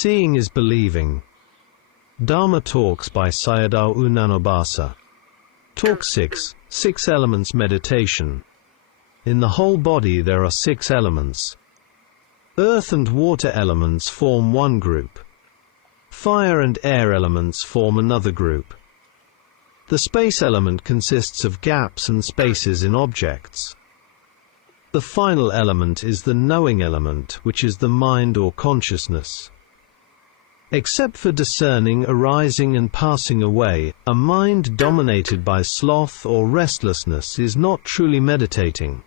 Seeing is believing. Dharma Talks by Sayadaw Nyanabhasa. Talk 6, 6 Elements Meditation. In the whole body there are 6 elements. Earth and water elements form one group. Fire and air elements form another group. The space element consists of gaps and spaces in objects. The final element is the knowing element, which is the mind or consciousness. Except for discerning arising and passing away, a mind dominated by sloth or restlessness is not truly meditating.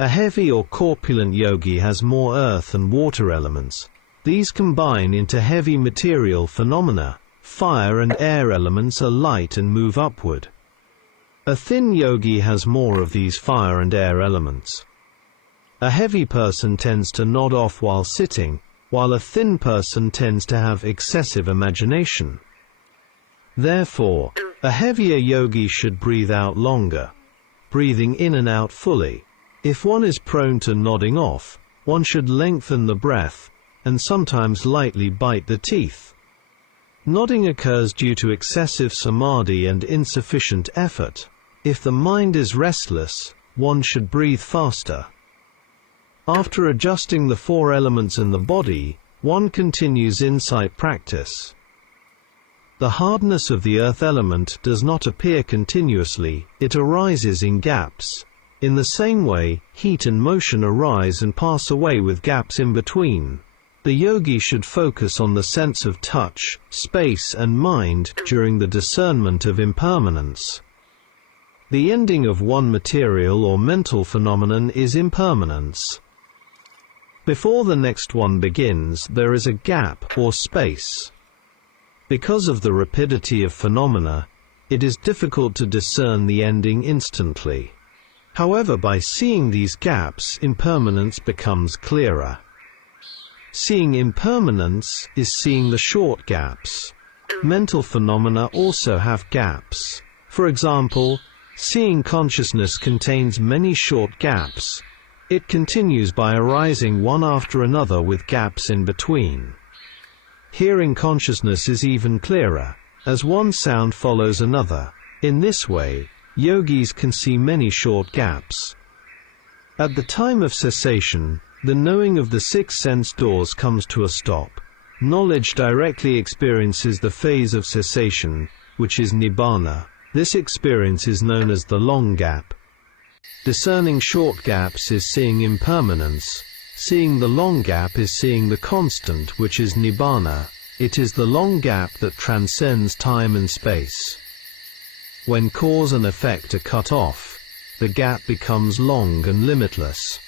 A heavy or corpulent yogi has more earth and water elements. These combine into heavy material phenomena. Fire and air elements are light and move upward. A thin yogi has more of these fire and air elements. A heavy person tends to nod off while sitting, while a thin person tends to have excessive imagination. Therefore, a heavier yogi should breathe out longer, breathing in and out fully. If one is prone to nodding off, one should lengthen the breath, and sometimes lightly bite the teeth. Nodding occurs due to excessive samadhi and insufficient effort. If the mind is restless, one should breathe faster. After adjusting the 4 elements in the body, one continues insight practice. The hardness of the earth element does not appear continuously, it arises in gaps. In the same way, heat and motion arise and pass away with gaps in between. The yogi should focus on the sense of touch, space and mind during the discernment of impermanence. The ending of one material or mental phenomenon is impermanence. Before the next one begins, there is a gap or space. Because of the rapidity of phenomena, it is difficult to discern the ending instantly. However, by seeing these gaps, impermanence becomes clearer. Seeing impermanence is seeing the short gaps. Mental phenomena also have gaps. For example, seeing consciousness contains many short gaps. It continues by arising one after another with gaps in between. Hearing consciousness is even clearer, as one sound follows another. In this way, yogis can see many short gaps. At the time of cessation, the knowing of the 6 sense doors comes to a stop. Knowledge directly experiences the phase of cessation, which is nibbana. This experience is known as the long gap. Discerning short gaps is seeing impermanence. Seeing the long gap is seeing the constant, which is nibbana. It is the long gap that transcends time and space. When cause and effect are cut off, the gap becomes long and limitless.